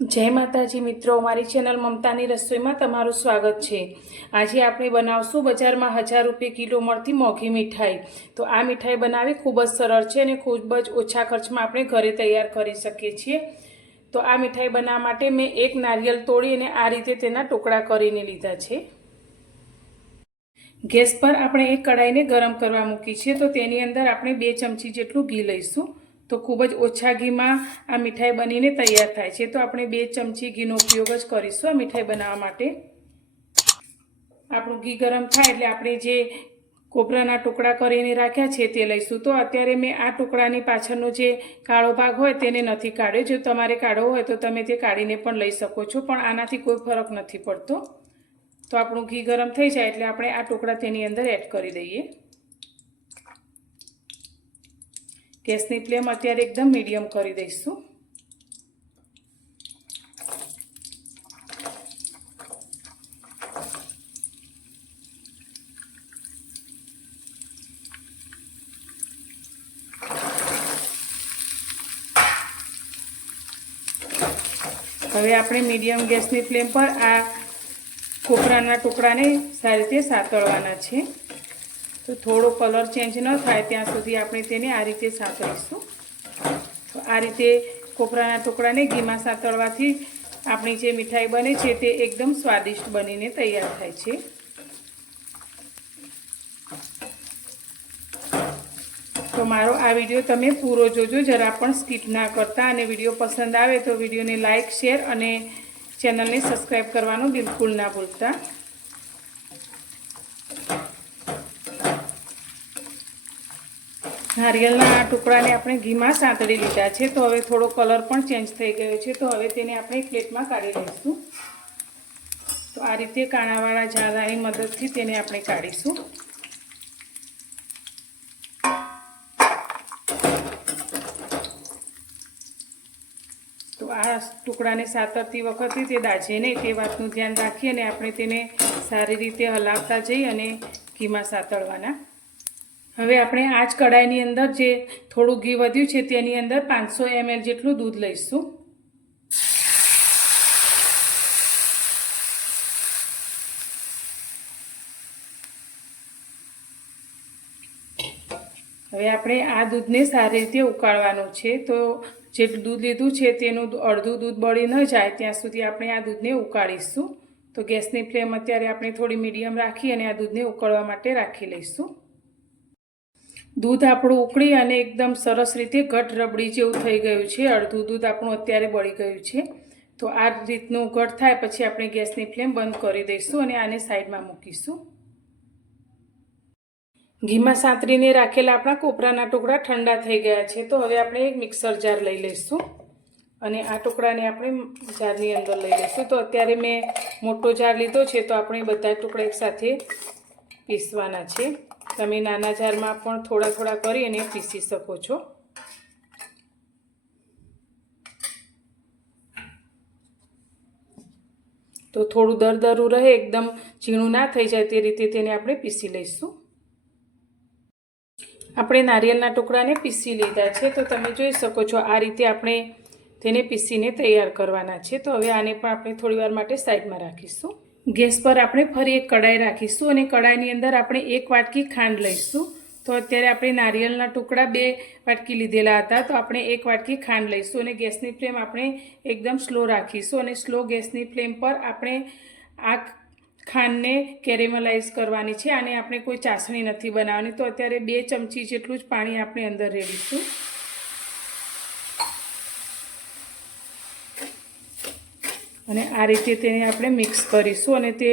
જય માતાજી મિત્રો મારી ચેનલ મમતાની રસોઈમાં તમારું સ્વાગત છે. આજે આપણે બનાવશું બજારમાં હજાર રૂપિયા કિલો મળતી મોંઘી મીઠાઈ. તો આ મીઠાઈ બનાવવી ખૂબ જ સરળ છે અને ખૂબ જ ઓછા ખર્ચમાં આપણે ઘરે તૈયાર કરી શકીએ છીએ. તો આ મીઠાઈ બનાવવા માટે મેં એક નારિયેલ તોડી અને આ રીતે તેના ટુકડા કરીને લીધા છે. ગેસ પર આપણે એક કઢાઈને ગરમ કરવા મૂકી છે. તો તેની અંદર આપણે બે ચમચી જેટલું ઘી લઈશું. તો ખૂબ જ ઓછા ઘીમાં આ મીઠાઈ બનીને તૈયાર થાય છે. તો આપણે બે ચમચી ઘીનો ઉપયોગ જ કરીશું આ મીઠાઈ બનાવવા માટે. આપણું ઘી ગરમ થાય એટલે આપણે જે કોપરાના ટુકડા કરીને રાખ્યા છે તે લઈશું. તો અત્યારે મેં આ ટુકડાની પાછળનો જે કાળો ભાગ હોય તેને નથી કાઢ્યો. જો તમારે કાઢવો હોય તો તમે તે કાઢીને પણ લઈ શકો છો, પણ આનાથી કોઈ ફરક નથી પડતો. તો આપણું ઘી ગરમ થઈ જાય એટલે આપણે આ ટુકડા તેની અંદર એડ કરી દઈએ. ગેસની ફ્લેમ અત્યારે એકદમ મીડિયમ કરી દઈશું. હવે આપણે મીડિયમ ગેસની ફ્લેમ પર આ કોપરાના ટુકડાને સારી રીતે સાતળવાના છે તો થોડો કલર ચેન્જ ન થાય ત્યાં સુધી આપણે તેને આ રીતે સાતળીશું. તો આ રીતે કોપરાના ટુકડાને ઘીમાં સાતળવાથી આપણી જે મીઠાઈ બને છે તે એકદમ સ્વાદિષ્ટ બનીને તૈયાર થાય છે. તો મારો આ વીડિયો તમે પૂરો જોજો, જરા પણ સ્કીપ ના કરતા. અને વીડિયો પસંદ આવે તો વિડીયોને લાઇક શેર અને ચેનલને સબસ્ક્રાઈબ કરવાનું બિલકુલ ના ભૂલતા. નારિયેળના ટુકડાને આપણે ઘીમાં સાંતળી લીધા છે, તો હવે થોડો કલર પણ ચેન્જ થઈ ગયો છે, તો હવે તેને આપણે પ્લેટમાં કાઢી લઈશું. તો આ રીતે કાણાવાળા જાળાની મદદથી તેને આપણે કાઢીશું. તો આ ટુકડાને સાતરતી વખતે તે દાજે નહીં, તે વાતનું ધ્યાન રાખી અને આપણે તેને સારી રીતે હલાવતા જઈ અને ઘીમાં સાતળવાના હવે આપણે આ જ કઢાઈની અંદર જે થોડું ઘી વધ્યું છે તેની અંદર પાંચસો એમએલ જેટલું દૂધ લઈશું. હવે આપણે આ દૂધને સારી રીતે ઉકાળવાનું છે. તો જેટલું દૂધ લીધું છે તેનું અડધું દૂધ બળી ન જાય ત્યાં સુધી આપણે આ દૂધને ઉકાળીશું. તો ગેસની ફ્લેમ અત્યારે આપણે થોડી મીડિયમ રાખી અને આ દૂધને ઉકળવા માટે રાખી લઈશું. દૂધ આપણું ઉકળી અને એકદમ સરસ રીતે ઘટ રબડી જેવું થઈ ગયું છે. અડધું દૂધ આપણું અત્યારે બળી ગયું છે. તો આ રીતનું ઘટ થાય પછી આપણે ગેસની ફ્લેમ બંધ કરી દઈશું અને આને સાઈડમાં મૂકીશું. ઘીમાં સાંતરીને રાખેલા આપણા કોપરાના ટુકડા ઠંડા થઈ ગયા છે. તો હવે આપણે એક મિક્સર જાર લઈ લઈશું અને આ ટુકડાને આપણે જારની અંદર લઈ લઈશું. તો અત્યારે મેં મોટો જાર લીધો છે તો આપણે બધા ટુકડા એકસાથે પીસવાના છે. તમે નાના જારમાં પણ થોડા થોડા કરી અને પીસી શકો છો. તો થોડું દરદરું રહે, એકદમ ઝીણું ના થઈ જાય તે રીતે તેને આપણે પીસી લઈશું. આપણે નારિયેળના ટુકડાને પીસી લીધા છે, તો તમે જોઈ શકો છો આ રીતે આપણે તેને પીસીને તૈયાર કરવાના છે. તો હવે આને પણ આપણે થોડીવાર માટે સાઈડમાં રાખીશું. ગેસ પર આપણે ફરી એક કડાઈ રાખીશું અને કડાઈની અંદર આપણે એક વાટકી ખાંડ લઈશું. તો અત્યારે આપણે નારિયેળના ટુકડા બે વાટકી લીધેલા હતા, તો આપણે એક વાટકી ખાંડ લઈશું અને ગેસની ફ્લેમ આપણે એકદમ સ્લો રાખીશું અને સ્લો ગેસની ફ્લેમ પર આપણે આ ખાંડને કેરેમલાઇઝ કરવાની છે. અને આપણે કોઈ ચાસણી નથી બનાવવાની. તો અત્યારે બે ચમચી જેટલું જ પાણી આપણે અંદર રેડીશું. અને આ રીતે તેને આપણે મિક્સ કરીશું અને તે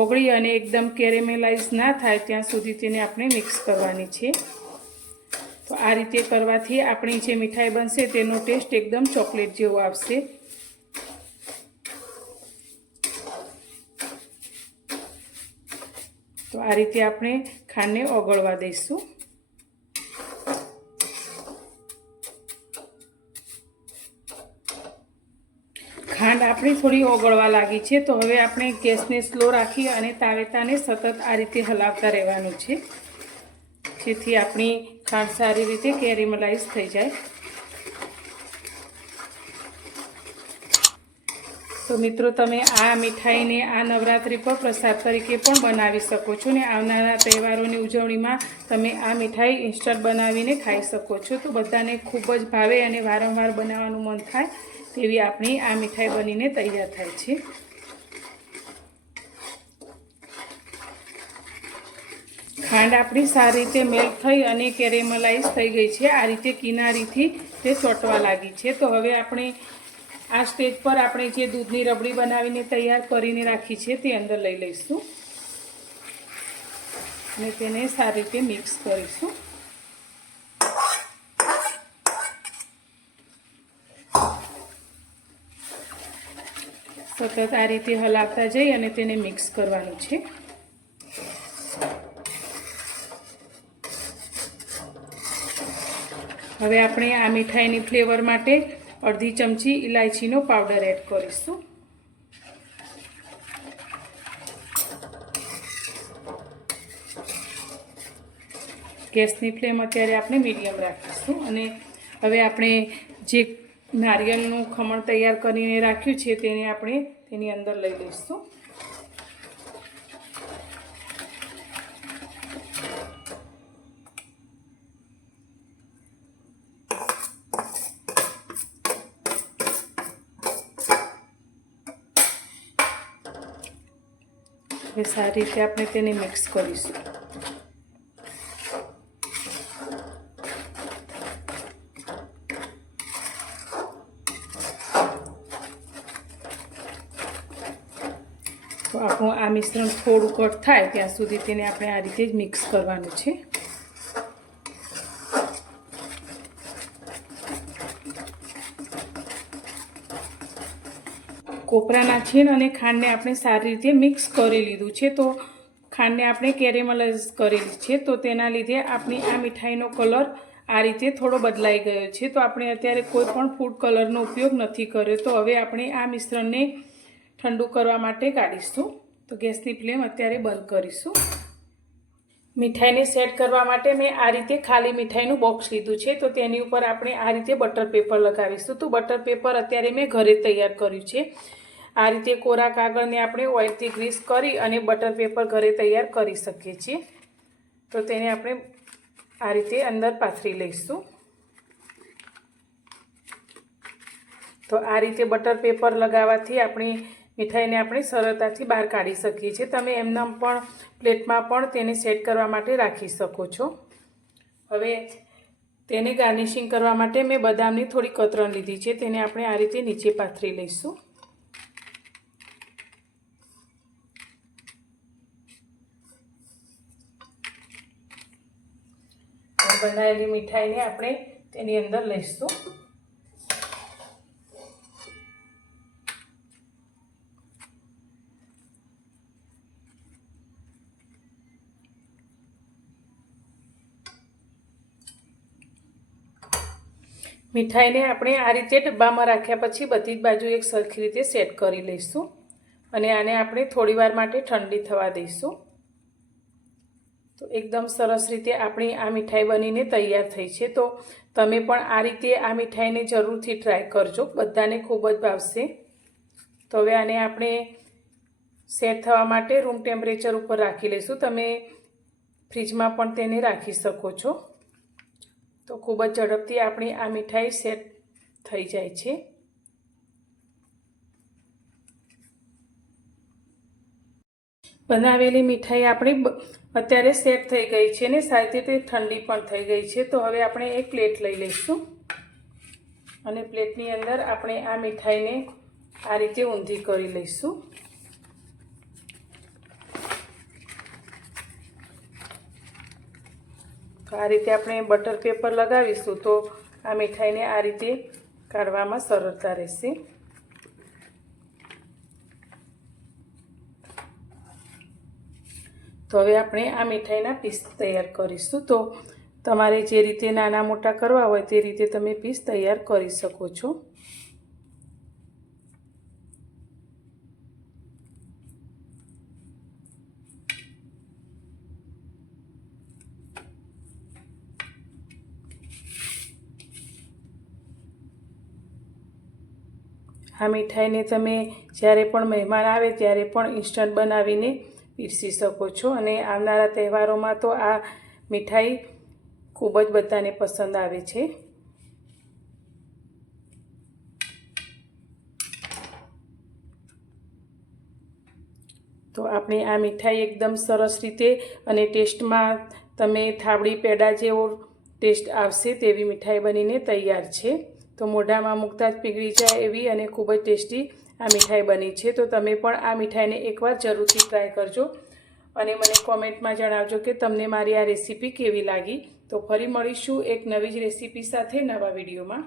ઓગળી અને એકદમ કેરેમેલાઇઝ ના થાય ત્યાં સુધી તેને આપણે મિક્સ કરવાની છે. તો આ રીતે કરવાથી આપણી જે મીઠાઈ બનશે તેનો ટેસ્ટ એકદમ ચોકલેટ જેવો આવશે. તો આ રીતે આપણે ખાંડને ઓગળવા દઈશું. ખાંડ આપણી થોડી ઓગળવા લાગી છે, તો હવે આપણે ગેસને સ્લો રાખી અને તાવેતાને સતત આ રીતે હલાવતા રહેવાનું છે. જેથી આપણી ખાંડ સારી રીતે કેરીમલાઇઝ થઈ જાય. તો મિત્રો, તમે આ મીઠાઈને આ નવરાત્રિ પર પ્રસાદ તરીકે પણ બનાવી શકો છો ને આવનારા તહેવારોની ઉજવણીમાં તમે આ મીઠાઈ ઇન્સ્ટન્ટ બનાવીને ખાઈ શકો છો. તો બધાને ખૂબ જ ભાવે અને વારંવાર બનાવવાનું મન થાય. તેવી આપણી આ મીઠાઈ બનીને તૈયાર થાય છે. ખાંડ આપણી સારી રીતે મેલ્ટ થઈ અને કેરેમલાઇઝ થઈ ગઈ છે. આ રીતે કિનારીથી તે ચોંટવા લાગી છે. તો હવે આપણે આ સ્ટેજ પર આપણે જે દૂધની રબડી બનાવીને તૈયાર કરીને રાખી છે તે અંદર લઈ લઈશું. અને તેને સારી રીતે મિક્સ કરીશું. સતત આ રીતે હલાવતા જઈ અને તેને મિક્સ કરવાનું છે. હવે આપણે આ મીઠાઈની ફ્લેવર માટે અડધી ચમચી ઇલાયચીનો પાવડર એડ કરીશું. ગેસની ફ્લેમ અત્યારે આપણે મીડિયમ રાખીશું અને હવે આપણે જે નારિયેળનું ખમણ તૈયાર કરીને રાખ્યું છે તેને આપણે તેની અંદર લઈ લઈશું. હવે સારી રીતે આપણે તેને મિક્સ કરીશું. આપણું આ મિશ્રણ થોડું કટ થાય ત્યાં સુધી તેને આપણે આ રીતે જ મિક્સ કરવાનું છે. કોપરાના છીણ અને ખાંડને આપણે સારી રીતે મિક્સ કરી લીધું છે. તો ખાંડને આપણે કેરેમલાઇઝ કરેલી છે. તો તેના લીધે આપણી આ મીઠાઈનો કલર આ રીતે થોડો બદલાઈ ગયો છે. તો આપણે અત્યારે કોઈ પણ ફૂડ કલરનો ઉપયોગ નથી કર્યો. તો હવે આપણે આ મિશ્રણને ઠંડુ કરવા માટે કાઢીશું તો ગેસની ફ્લેમ અત્યારે બંધ કરીશું. મીઠાઈને સેટ કરવા માટે મેં આ રીતે ખાલી મીઠાઈનું બોક્સ લીધું છે. તો તેની ઉપર આપણે આ રીતે બટર પેપર લગાવીશું. તો બટર પેપર અત્યારે મેં ઘરે તૈયાર કર્યું છે. આ રીતે કોરા કાગળને આપણે ઓઇલથી ગ્રીસ કરી અને બટર પેપર ઘરે તૈયાર કરી શકીએ છીએ. તો તેને આપણે આ રીતે અંદર પાથરી લઈશું. તો આ રીતે બટર પેપર લગાવવાથી આપણી મીઠાઈને આપણે સરળતાથી બહાર કાઢી શકીએ છીએ. તમે એમના પણ પ્લેટમાં પણ તેને સેટ કરવા માટે રાખી શકો છો. હવે તેને ગાર્નિશિંગ કરવા માટે મેં બદામની થોડી કતરણ લીધી છે. તેને આપણે આ રીતે નીચે પાથરી લઈશું. બનાવેલી મીઠાઈને આપણે તેની અંદર લઈશું. મીઠાઈને આપણે આ રીતે ડબ્બામાં રાખ્યા પછી બધી જ બાજુ એક સરખી રીતે સેટ કરી લઈશું. અને આને આપણે થોડીવાર માટે ઠંડી થવા દઈશું. તો એકદમ સરસ રીતે આપણી આ મીઠાઈ બનીને તૈયાર થઈ છે. તો તમે પણ આ રીતે આ મીઠાઈને જરૂરથી ટ્રાય કરજો. બધાને ખૂબ જ ભાવશે. તો હવે આને આપણે સેટ થવા માટે રૂમ ટેમ્પરેચર ઉપર રાખી લઈશું. તમે ફ્રીજમાં પણ તેને રાખી શકો છો. તો ખૂબ જ ઝડપથી આપણી આ મીઠાઈ સેટ થઈ જાય છે. બનાવેલી મીઠાઈ આપણી અત્યારે સેટ થઈ ગઈ છે ને સારી રીતે ઠંડી પણ થઈ ગઈ છે. તો હવે આપણે એક પ્લેટ લઈ લઈશું અને પ્લેટની અંદર આપણે આ મીઠાઈને આ રીતે ઊંધી કરી લઈશું. તો આ રીતે આપણે બટર પેપર લગાવીશું તો આ મીઠાઈને આ રીતે કાઢવામાં સરળતા રહેશે. તો હવે આપણે આ મીઠાઈના પીસ તૈયાર કરીશું. તો તમારે જે રીતે નાના મોટા કરવા હોય તે રીતે તમે પીસ તૈયાર કરી શકો છો. આ મીઠાઈને તમે જ્યારે પણ મહેમાન આવે ત્યારે પણ ઇન્સ્ટન્ટ બનાવીને પીરસી શકો છો. અને આવનારા તહેવારોમાં તો આ મીઠાઈ ખૂબ જ બધાને પસંદ આવે છે. તો આપણે આ મીઠાઈ એકદમ સરસ રીતે અને ટેસ્ટમાં તમે થાબડી પેડા જેવો ટેસ્ટ આવશે તેવી મીઠાઈ બનીને તૈયાર છે. તો મોઢામાં મૂકતા જ પીગળી જાય એવી અને ખૂબ જ ટેસ્ટી આ મીઠાઈ બની છે. તો તમે પણ આ મીઠાઈને એકવાર જરૂરથી ટ્રાય કરજો અને મને કોમેન્ટમાં જણાવજો કે તમને મારી આ રેસીપી કેવી લાગી. તો ફરી મળીશું એક નવી જ રેસીપી સાથે નવા વિડીયોમાં.